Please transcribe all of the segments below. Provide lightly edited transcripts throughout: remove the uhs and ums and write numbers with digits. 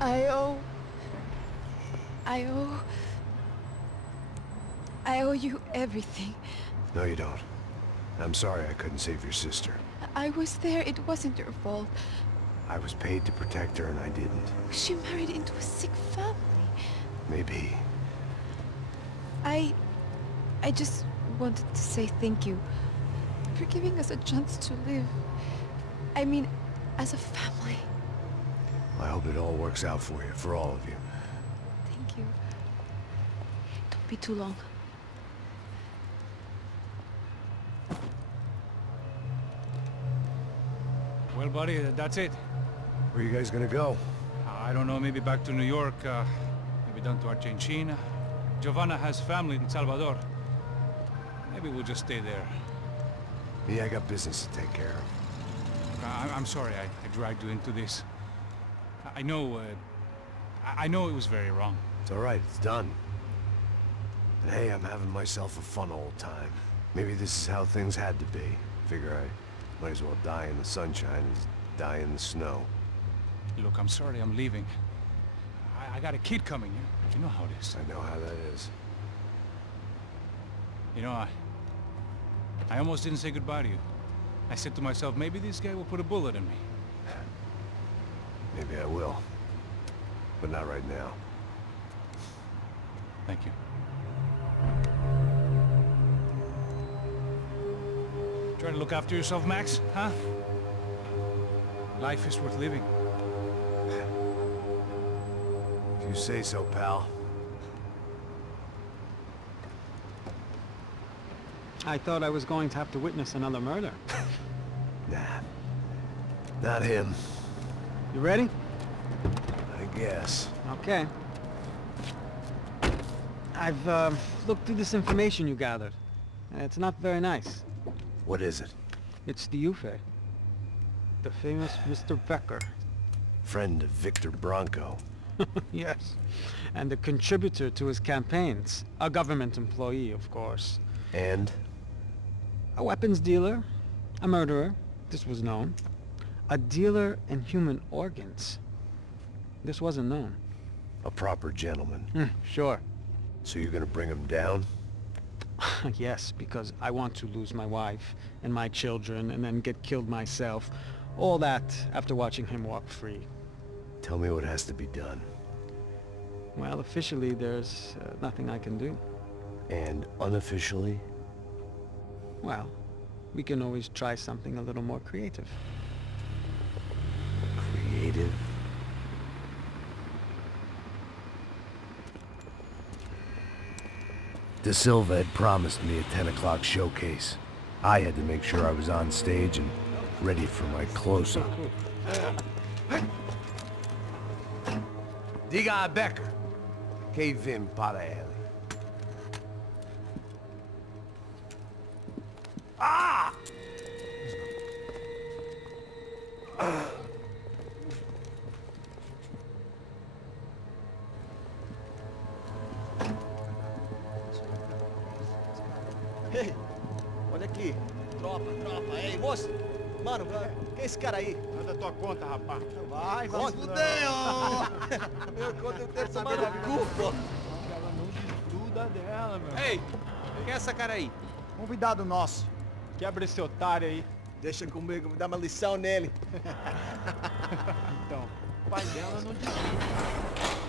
I owe... I owe... I owe you everything. No, you don't. I'm sorry I couldn't save your sister. I was there. It wasn't your fault. I was paid to protect her and I didn't. She married into a sick family. Maybe. I just wanted to say thank you for giving us a chance to live. I mean, as a family. I hope it all works out for you, for all of you. Thank you. Don't be too long. Well, buddy, that's it. Where are you guys gonna go? I don't know, maybe back to New York, maybe down to Argentina. Giovanna has family in Salvador. Maybe we'll just stay there. Me, I got business to take care of. I'm sorry I dragged you into this. I know it was very wrong. It's all right, it's done. And hey, I'm having myself a fun old time. Maybe this is how things had to be. Figure I might as well die in the sunshine as die in the snow. Look, I'm sorry I'm leaving. I got a kid coming. You know how it is. I know how that is. You know, I almost didn't say goodbye to you. I said to myself, maybe this guy will put a bullet in me. Maybe I will. But not right now. Thank you. Try to look after yourself, Max, huh? Life is worth living. If you say so, pal. I thought I was going to have to witness another murder. Nah. Not him. You ready? I guess. Okay. I've looked through this information you gathered. It's not very nice. What is it? It's the Ufe. The famous Mr. Becker. Friend of Victor Bronco. Yes. And a contributor to his campaigns. A government employee, of course. And? A weapons dealer. A murderer. This was known. A dealer in human organs. This wasn't known. A proper gentleman. Sure. So you're gonna bring him down? Yes, because I want to lose my wife and my children and then get killed myself. All that after watching him walk free. Tell me what has to be done. Well, officially there's nothing I can do. And unofficially? Well, we can always try something a little more creative. Creative? De Silva had promised me a 10 o'clock showcase. I had to make sure I was on stage and ready for my close-up. Diga a Becker que vim para ele. Ah! Ei, olha aqui. Tropa. Ei, moço. Mano, quem é esse cara aí? Manda tua conta, rapaz. Vai fudeu! Meu conta eu tenho tomar no cu, pô. Ela não desgruda dela, meu. Ei, quem é essa cara aí? Convidado nosso. Quebra esse otário aí. Deixa comigo, me dá uma lição nele. Então, o pai dela não desgruda.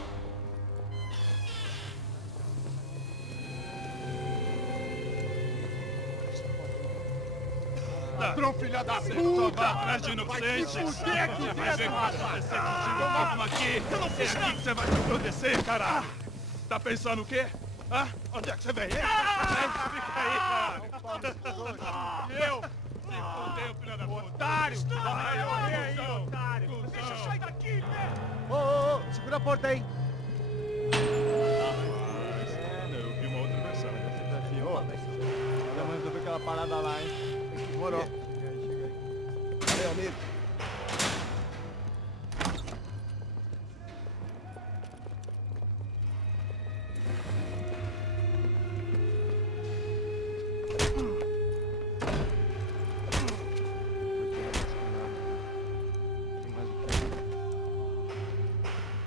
Ladrão, filha da puta! Vai atrás de inocentes! Você vai ver como vai ser contigo mesmo aqui! É aqui que você vai se acontecer, cara! Tá pensando o quê? Hã? Onde é que você vem? Fica aí, cara! Eu? Se fodeu, filha da puta! Otário! Vai morrer aí, otário! Deixa eu sair daqui, né? Ô, segura a porta aí. Eu vi uma outra versão. Vamos resolver aquela parada lá, hein? Demorou. Chega aí. Valeu, amigo.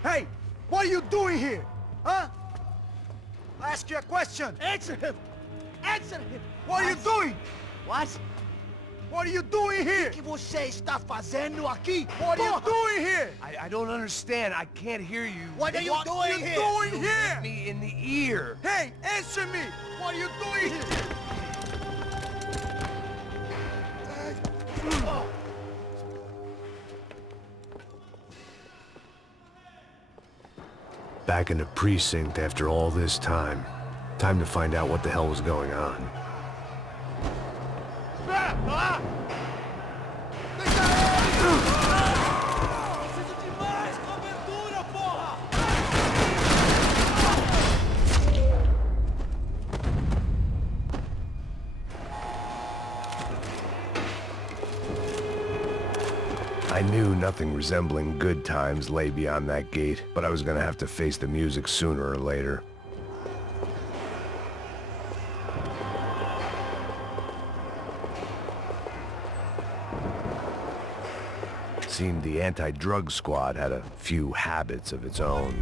Hey! doing here? Huh? I ask you a question. Answer him! Answer him! What are you doing? What? What are you doing here? O que você está fazendo aqui? What are you doing here? I don't understand. I can't hear you. What are you doing here? What are you doing here? Hit me in the ear. Hey, answer me! What are you doing here? Back in the precinct after all this time. Time to find out what the hell was going on. I knew nothing resembling good times lay beyond that gate, but I was gonna have to face the music sooner or later. Seemed the anti-drug squad had a few habits of its own.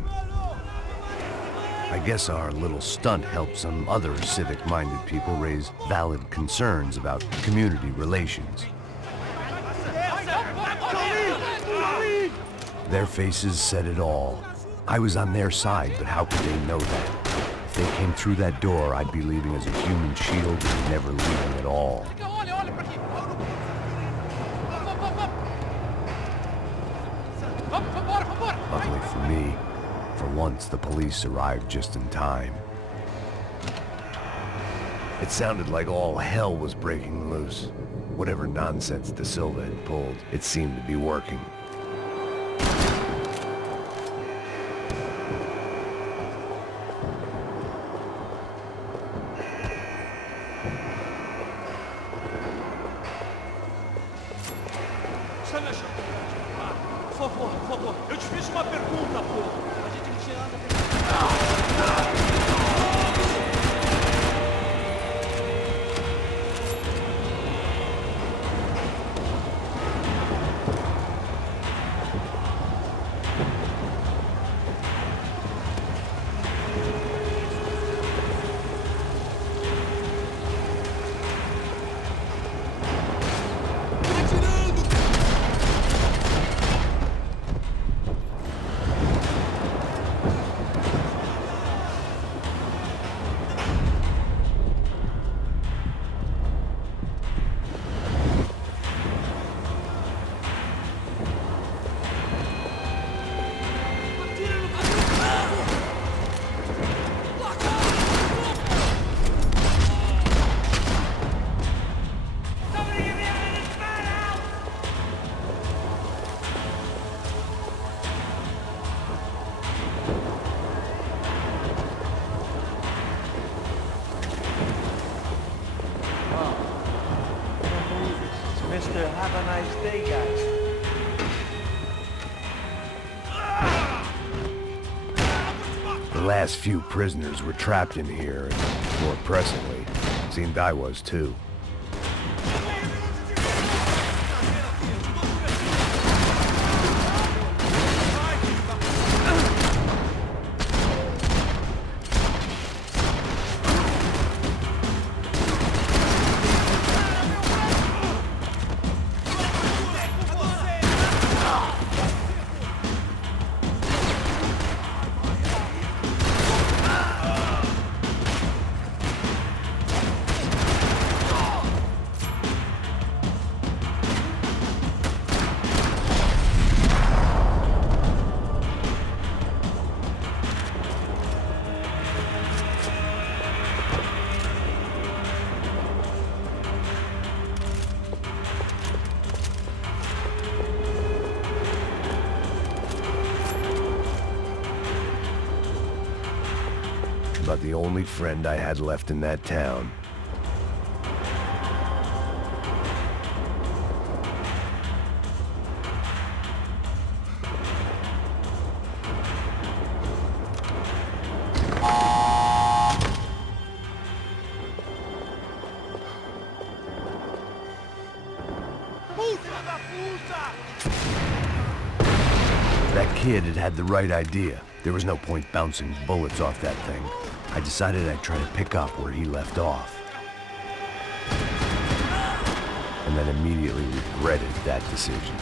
I guess our little stunt helped some other civic-minded people raise valid concerns about community relations. Their faces said it all. I was on their side, but how could they know that? If they came through that door, I'd be leaving as a human shield and never leaving at all. Luckily for me, for once the police arrived just in time. It sounded like all hell was breaking loose. Whatever nonsense De Silva had pulled, it seemed to be working. Por favor, eu te fiz uma pergunta, pô. A gente não tinha nada Mister, have a nice day, guys. The last few prisoners were trapped in here, and more pressingly, seemed I was too. About the only friend I had left in that town. That kid had had the right idea. There was no point bouncing bullets off that thing. I decided I'd try to pick up where he left off. And then immediately regretted that decision.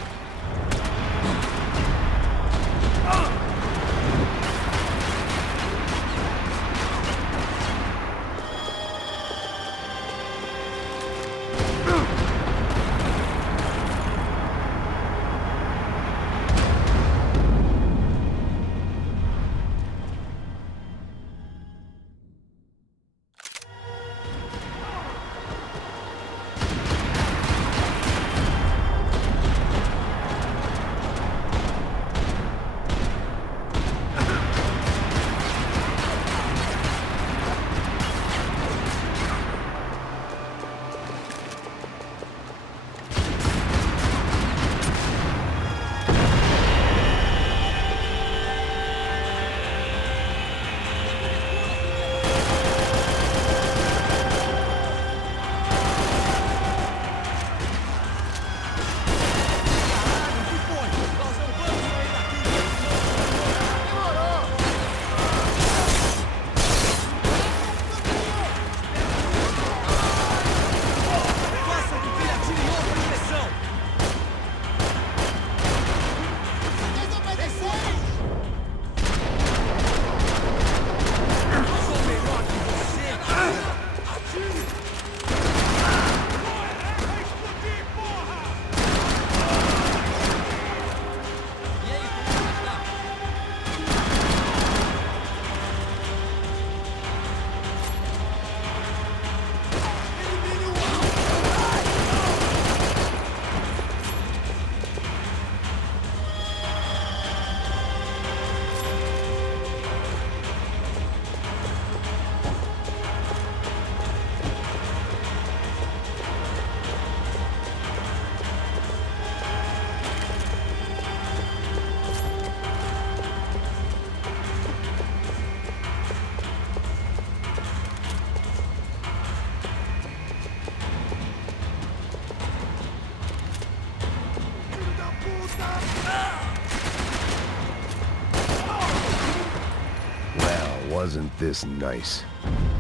Wasn't this nice?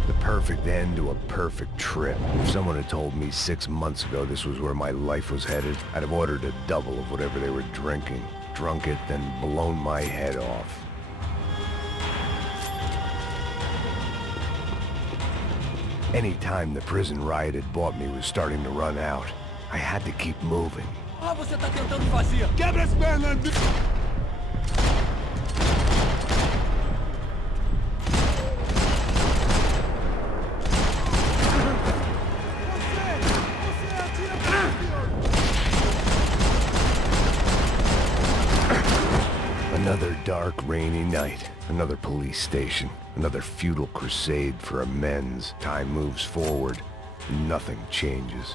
The perfect end to a perfect trip. If someone had told me 6 months ago this was where my life was headed, I'd have ordered a double of whatever they were drinking, drunk it, then blown my head off. Any time the prison riot had bought me was starting to run out. I had to keep moving. Você tá tentando fazer? Quebra as pernas! Another dark, rainy night. Another police station. Another futile crusade for amends. Time moves forward. Nothing changes.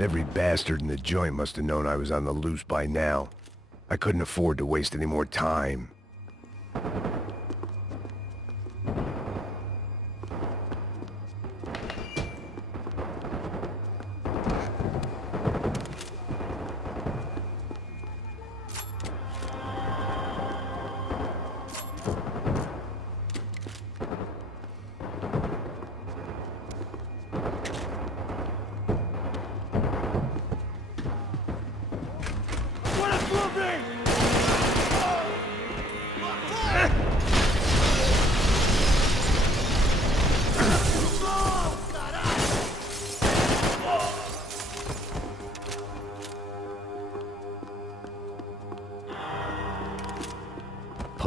Every bastard in the joint must have known I was on the loose by now. I couldn't afford to waste any more time.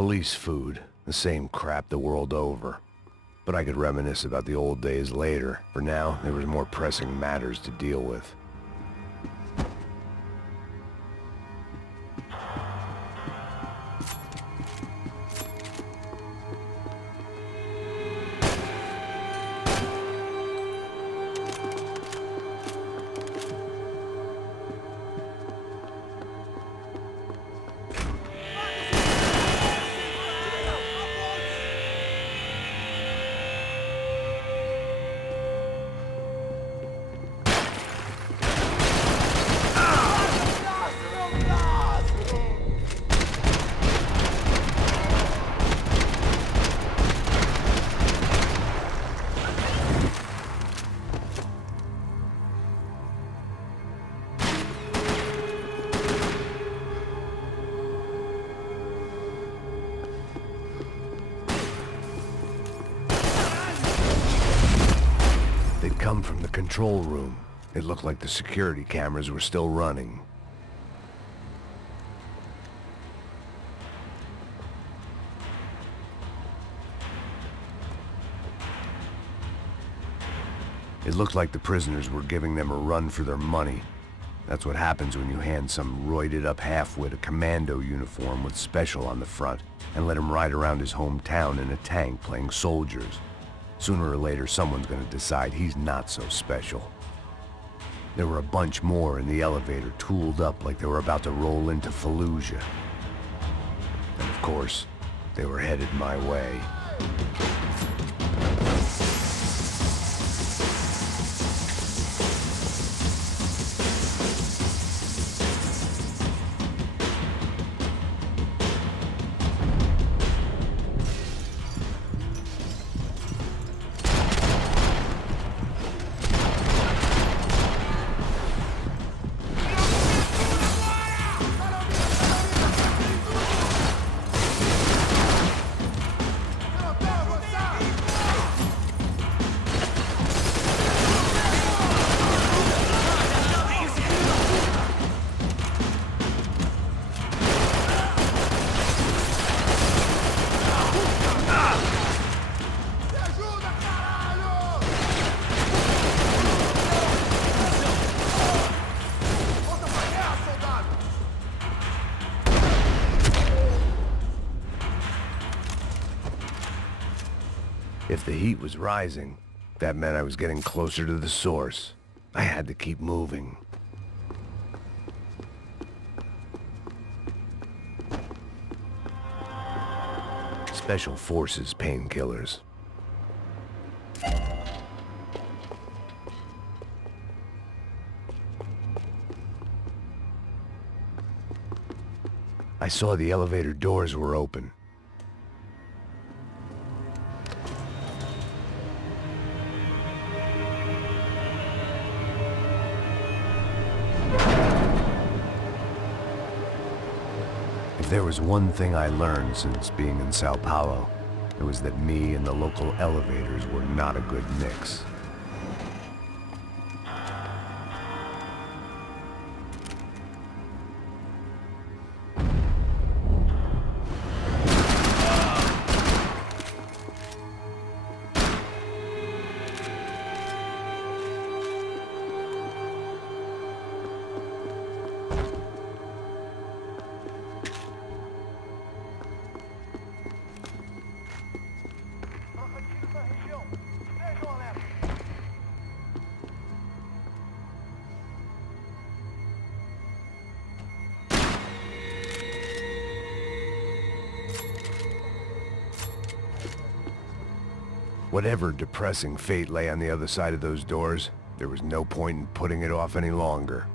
police food, the same crap the world over. But I could reminisce about the old days later. For now, there was more pressing matters to deal with. Come from the control room. It looked like the security cameras were still running. It looked like the prisoners were giving them a run for their money. That's what happens when you hand some roided-up halfwit a commando uniform with special on the front and let him ride around his hometown in a tank playing soldiers. Sooner or later, someone's gonna decide he's not so special. There were a bunch more in the elevator, tooled up like they were about to roll into Fallujah. And of course, they were headed my way. If the heat was rising, that meant I was getting closer to the source. I had to keep moving. Special Forces painkillers. I saw the elevator doors were open. If there was one thing I learned since being in Sao Paulo, it was that me and the local elevators were not a good mix. Whatever depressing fate lay on the other side of those doors, there was no point in putting it off any longer.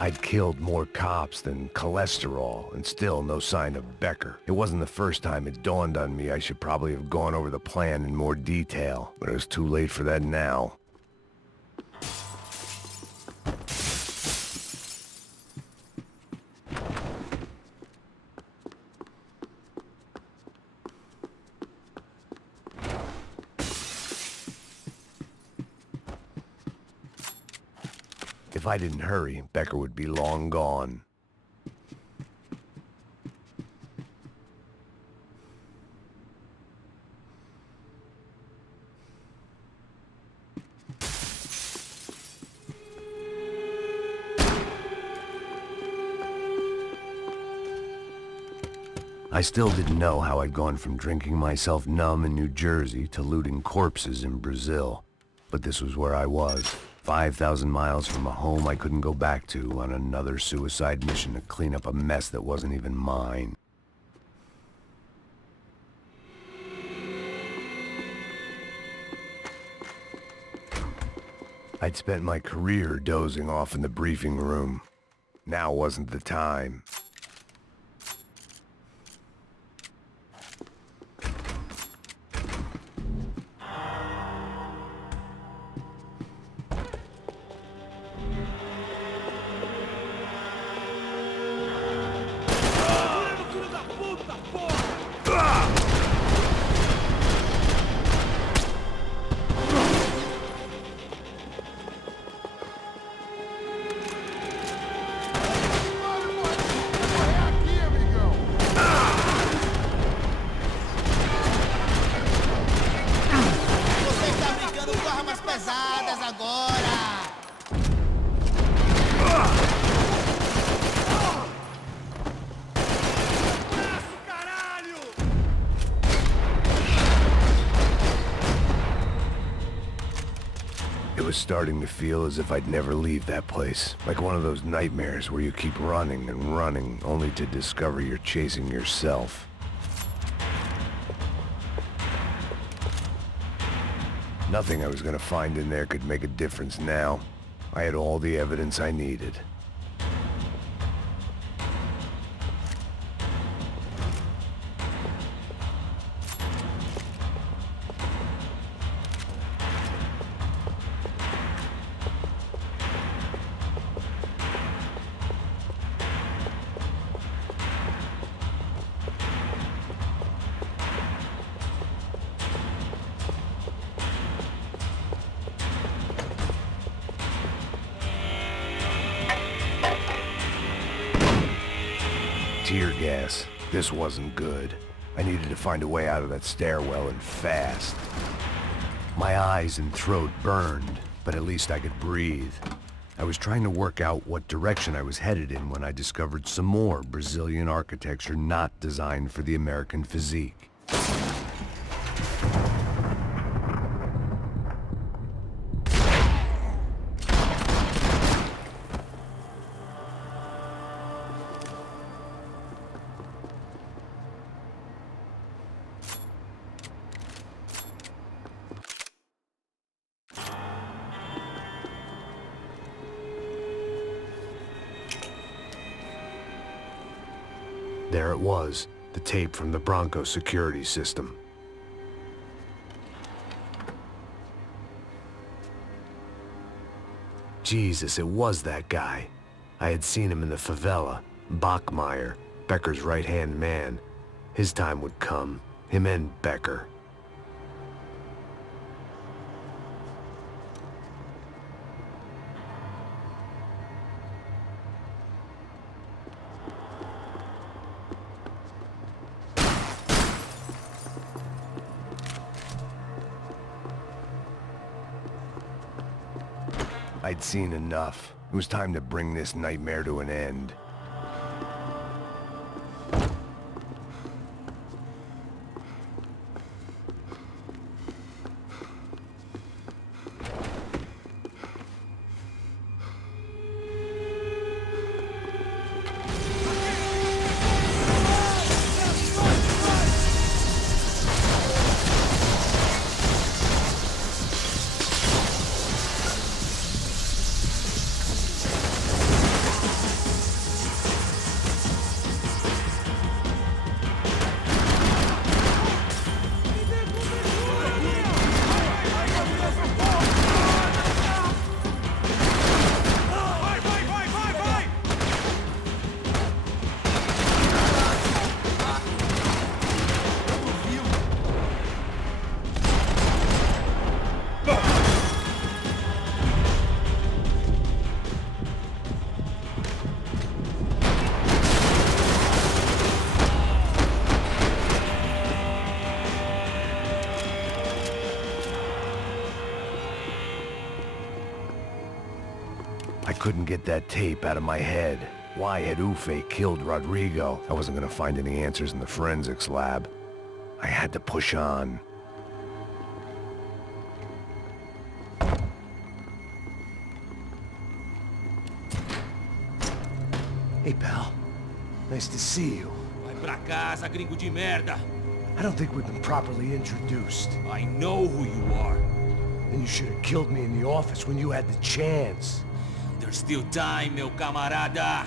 I'd killed more cops than cholesterol, and still no sign of Becker. It wasn't the first time it dawned on me I should probably have gone over the plan in more detail, but it was too late for that now. If I didn't hurry, Becker would be long gone. I still didn't know how I'd gone from drinking myself numb in New Jersey to looting corpses in Brazil. But this was where I was, 5,000 miles from a home I couldn't go back to, on another suicide mission to clean up a mess that wasn't even mine. I'd spent my career dozing off in the briefing room. Now wasn't the time. It was starting to feel as if I'd never leave that place. Like one of those nightmares where you keep running and running, only to discover you're chasing yourself. Nothing I was gonna find in there could make a difference now. I had all the evidence I needed. Tear gas. This wasn't good. I needed to find a way out of that stairwell and fast. My eyes and throat burned, but at least I could breathe. I was trying to work out what direction I was headed in when I discovered some more Brazilian architecture not designed for the American physique. There it was, the tape from the Bronco security system. Jesus, it was that guy. I had seen him in the favela. Bachmeyer, Becker's right-hand man. His time would come. Him and Becker. I'd seen enough. It was time to bring this nightmare to an end. I couldn't get that tape out of my head. Why had Ufe killed Rodrigo? I wasn't gonna find any answers in the forensics lab. I had to push on. Hey, pal. Nice to see you. Vai pra casa, gringo de merda! I don't think we've been properly introduced. I know who you are. Then you should have killed me in the office when you had the chance. There's still time, meu camarada!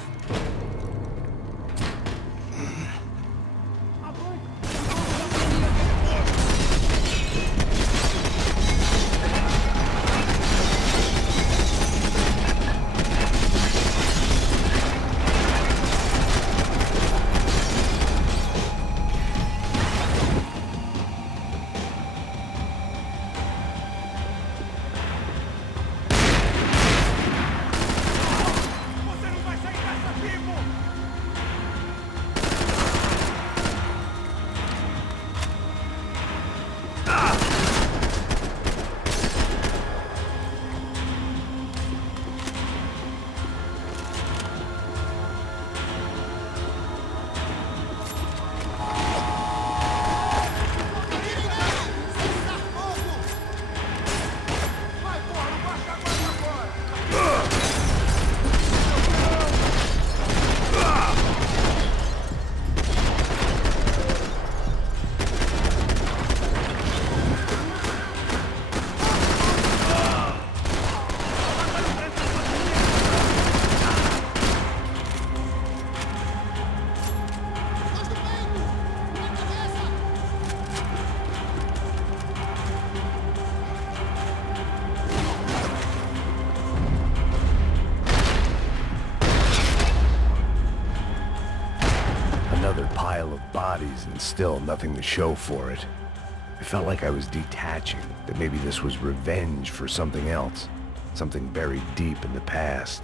Another pile of bodies and still nothing to show for it. I felt like I was detaching, that maybe this was revenge for something else. Something buried deep in the past.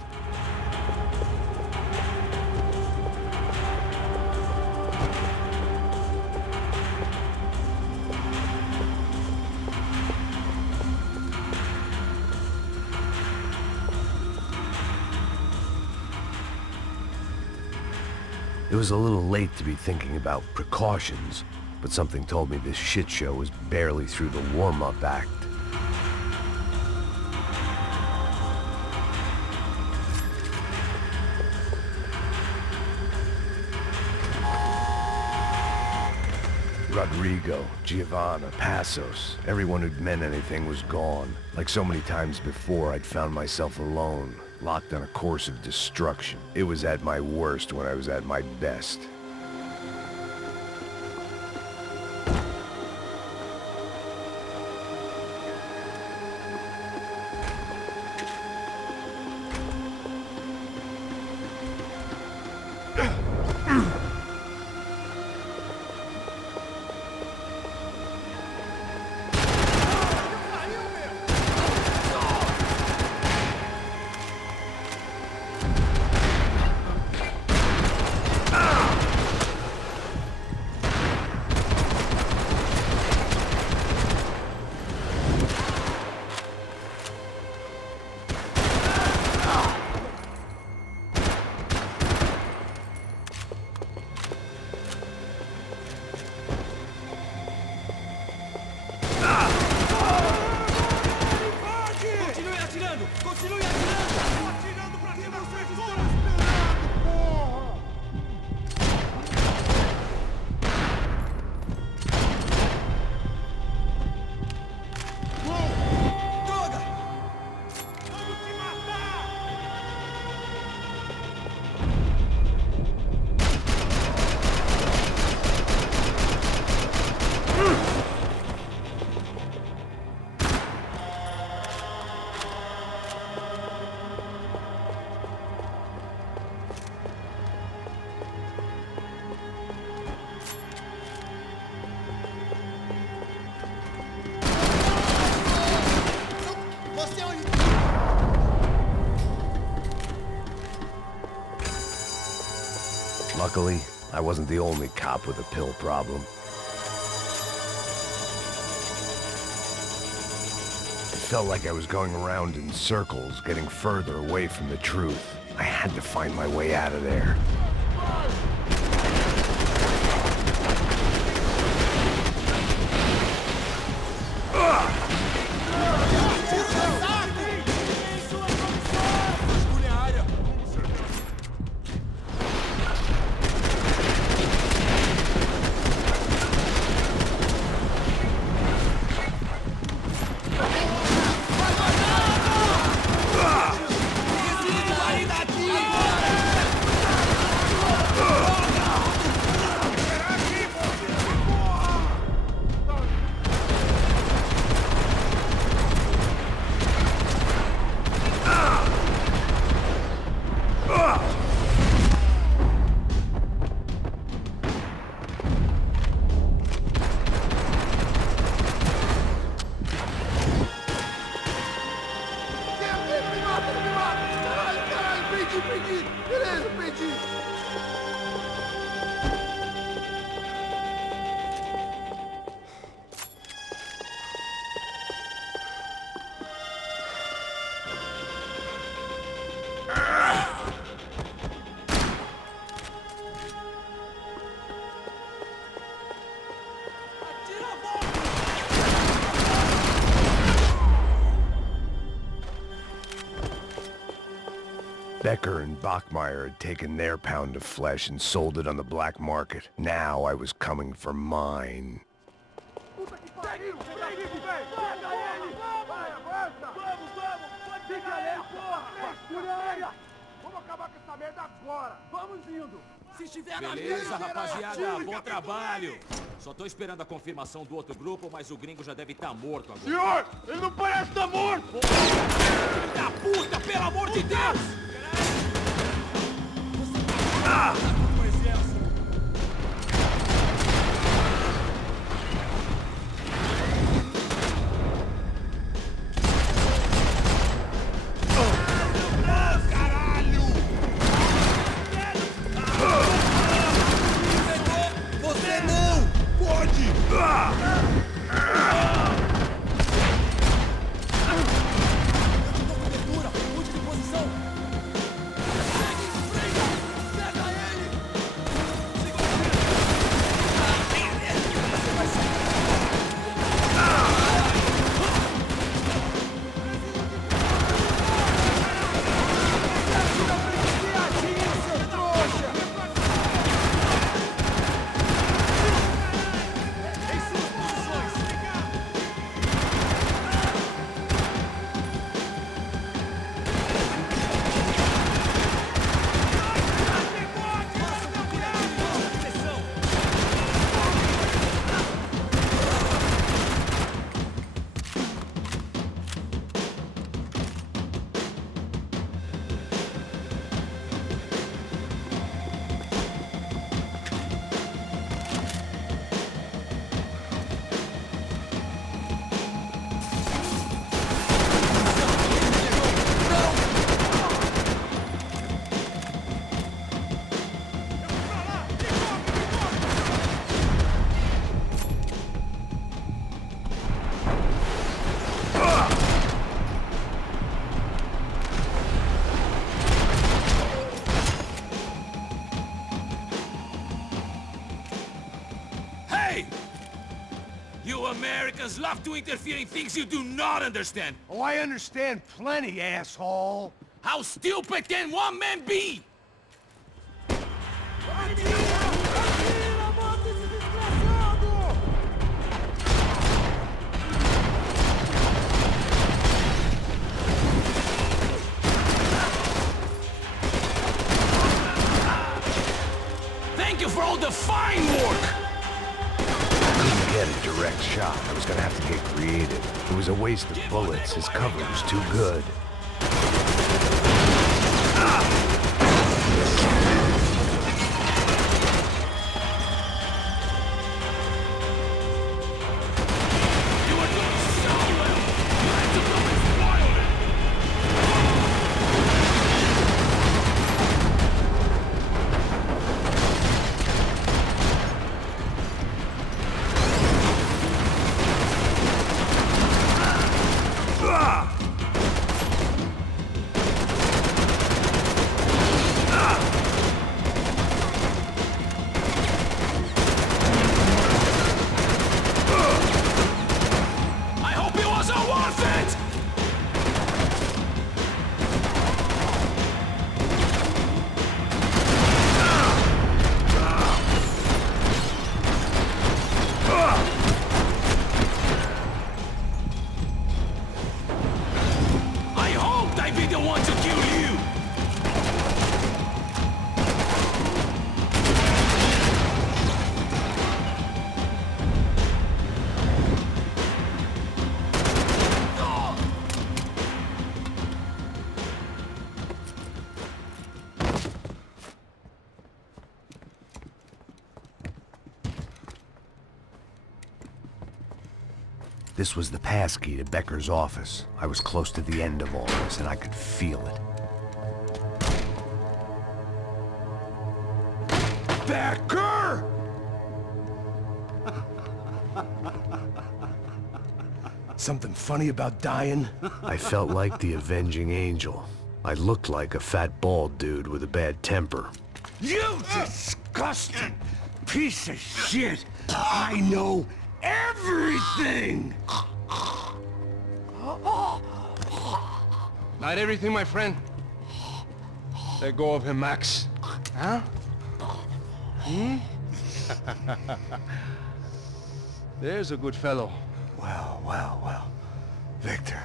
It was a little late to be thinking about precautions, but something told me this shit show was barely through the warm-up act. Rodrigo, Giovanna, Passos, everyone who'd meant anything was gone. Like so many times before, I'd found myself alone, locked on a course of destruction. It was at my worst when I was at my best. Luckily, I wasn't the only cop with a pill problem. felt like I was going around in circles, getting further away from the truth. I had to find my way out of there. Becker and Bachmeyer had taken their pound of flesh and sold it on the black market. Now I was coming for mine. Beleza, rapaziada, bom trabalho. Só tô esperando a confirmação do outro grupo, mas o gringo já deve estar morto agora. Senhor, ele não parece estar morto! Filho da puta, pelo amor de Deus! You Americans love to interfere in things you do not understand. Oh, I understand plenty, asshole. How stupid can one man be? Thank you for all the fine work! Get a direct shot. I was gonna have to get creative. It was a waste of bullets. His cover was too good. be the one to kill you! This was the passkey to Becker's office. I was close to the end of all this, and I could feel it. Becker! Something funny about dying? I felt like the avenging angel. I looked like a fat bald dude with a bad temper. You disgusting piece of shit! I know everything! Not everything, my friend. Let go of him, Max. Huh? There's a good fellow. Well, well, well. Victor,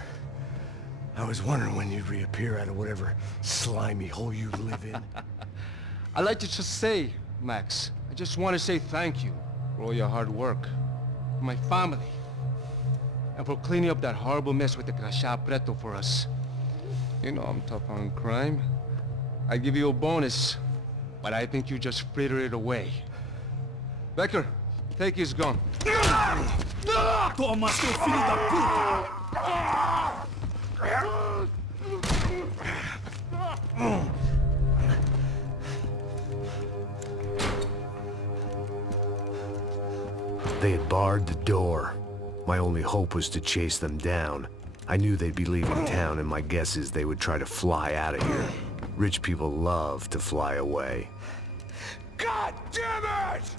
I was wondering when you'd reappear out of whatever slimy hole you live in. I'd like to just say, Max, I just want to say thank you for all your hard work. For my family. And for cleaning up that horrible mess with the Crachá Preto for us. You know I'm tough on crime. I give you a bonus, but I think you just frittered it away. Becker, take his gun. Toma, seu filho da puta! They had barred the door. My only hope was to chase them down. I knew they'd be leaving town, and my guess is they would try to fly out of here. Rich people love to fly away. God damn it!